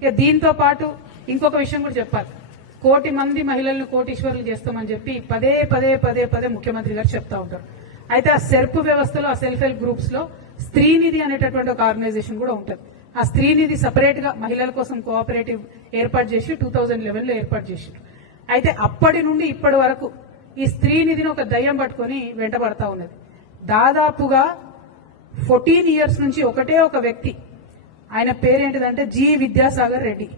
ఇక దీంతో పాటు ఇంకొక విషయం కూడా చెప్పాలి. 1 కోటి మంది మహిళలను కోటీశ్వరులు చేస్తామని చెప్పి పదే పదే పదే పదే ముఖ్యమంత్రి గారు చెప్తా ఉంటారు. అయితే ఆ సెర్ప్ వ్యవస్థలో, ఆ సెల్ఫ్ హెల్ప్ గ్రూప్స్ లో స్త్రీనిధి అనేటటువంటి ఒక ఆర్గనైజేషన్ కూడా ఉంటుంది. ఆ స్త్రీనిధి సపరేట్ గా మహిళల కోసం కోఆపరేటివ్ ఏర్పాటు చేసి 2011లో ఏర్పాటు చేశారు. అయితే అప్పటి నుండి ఇప్పటి వరకు ఈ స్త్రీనిధిని ఒక దయ్యం పట్టుకొని వెంటబడతా ఉన్నది. దాదాపుగా 14 ఇయర్స్ నుంచి ఒకటే ఒక వ్యక్తి, ఆయన పేరేంటిదంటే జి విద్యాసాగర్ రెడ్డి.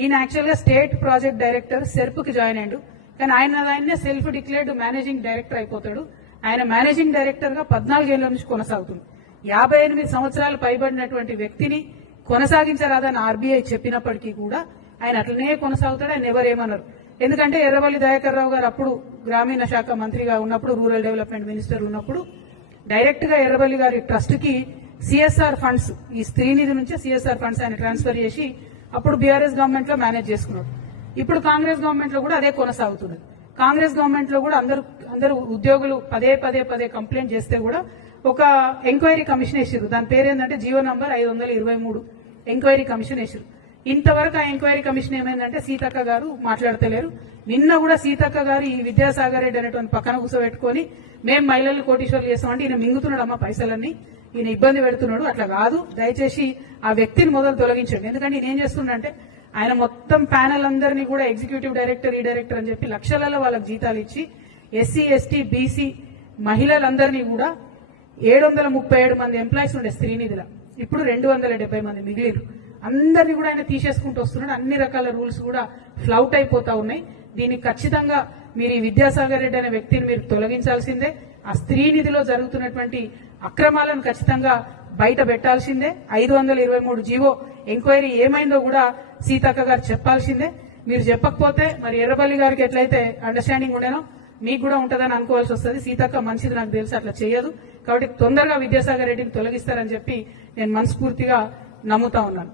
ఈయన యాక్చువల్ గా స్టేట్ ప్రాజెక్ట్ డైరెక్టర్ సెర్ప్ కి జాయిన్ అయ్యాడు. కానీ ఆయనే సెల్ఫ్ డిక్లేర్డ్ మేనేజింగ్ డైరెక్టర్ అయిపోతాడు. ఆయన మేనేజింగ్ డైరెక్టర్ గా 14 ఏళ్ల నుంచి కొనసాగుతుంది. 58 సంవత్సరాలు పైబడినటువంటి వ్యక్తిని కొనసాగించరాదని ఆర్బీఐ చెప్పినప్పటికీ కూడా ఆయన అట్లనే కొనసాగుతాడు. ఆయన ఎవరేమన్నారు. ఎందుకంటే ఎర్రవల్లి దయాకర్ రావు గారు అప్పుడు గ్రామీణ శాఖ మంత్రిగా ఉన్నప్పుడు, రూరల్ డెవలప్మెంట్ మినిస్టర్ ఉన్నప్పుడు డైరెక్ట్ గా ఎర్రవల్లి గారి ట్రస్ట్ కి సిఎస్ఆర్ ఫండ్స్, ఈ స్త్రీనిధి నుంచే సిఎస్ఆర్ ఫండ్స్ ఆయన ట్రాన్స్ఫర్ చేసి అప్పుడు బీఆర్ఎస్ గవర్నమెంట్ లో మేనేజ్ చేసుకున్నాడు. ఇప్పుడు కాంగ్రెస్ గవర్నమెంట్ లో కూడా అదే కొనసాగుతున్నది. కాంగ్రెస్ గవర్నమెంట్ లో కూడా అందరూ ఉద్యోగులు పదే పదే పదే కంప్లైంట్ చేస్తే కూడా ఒక ఎంక్వైరీ కమిషన్ వేసారు. దాని పేరేందంటే జీవో నంబర్ 523 ఎంక్వైరీ కమిషన్ వేసారు. ఇంతవరకు ఆ ఎంక్వైరీ కమిషన్ ఏమైందంటే సీతక్క గారు మాట్లాడతలేరు. నిన్న కూడా సీతక్క గారు ఈ విద్యాసాగర్ రెడ్డి అనేటువంటి పక్కన కూర్చోబెట్టుకొని మేము మహిళలు కోటీశ్వర్లు చేస్తామంటే ఈయన మింగుతున్నాడు అమ్మ పైసలన్నీ, ఈయన ఇబ్బంది పెడుతున్నాడు. అట్లా కాదు, దయచేసి ఆ వ్యక్తిని మొదలు తొలగించండి. ఎందుకంటే ఈయన ఏం చేస్తున్నాడంటే ఆయన మొత్తం ప్యానెల్ అందరినీ కూడా ఎగ్జిక్యూటివ్ డైరెక్టర్, ఈ డైరెక్టర్ అని చెప్పి లక్షలలో వాళ్ళకి జీతాలు ఇచ్చి ఎస్సీ, ఎస్టీ, బీసీ మహిళలందరినీ కూడా 737 మంది ఎంప్లాయీస్ ఉండే స్త్రీనిధిలో ఇప్పుడు 270 మంది మిగిలిరు. అందరినీ కూడా ఆయన తీసేసుకుంటూ వస్తున్నాడు. అన్ని రకాల రూల్స్ కూడా ఫ్లౌట్ అయిపోతా ఉన్నాయి. దీనికి ఖచ్చితంగా మీరు ఈ విద్యాసాగర్ రెడ్డి అనే వ్యక్తిని మీరు తొలగించాల్సిందే. ఆ స్త్రీనిధిలో జరుగుతున్నటువంటి అక్రమాలను ఖచ్చితంగా బయట పెట్టాల్సిందే. 523 జీవో ఎంక్వైరీ ఏమైందో కూడా సీతక్క గారు చెప్పాల్సిందే. మీరు చెప్పకపోతే మరి ఎర్రబల్లి గారికి ఎట్లయితే అండర్స్టాండింగ్ ఉండేనో మీకు కూడా ఉంటుందని అనుకోవాల్సి వస్తుంది. సీతక్క మంచిది, నాకు తెలుసు, అట్లా చేయదు. కాబట్టి తొందరగా విద్యాసాగర్ రెడ్డిని తొలగిస్తారని చెప్పి నేను మనస్ఫూర్తిగా నమ్ముతా ఉన్నాను.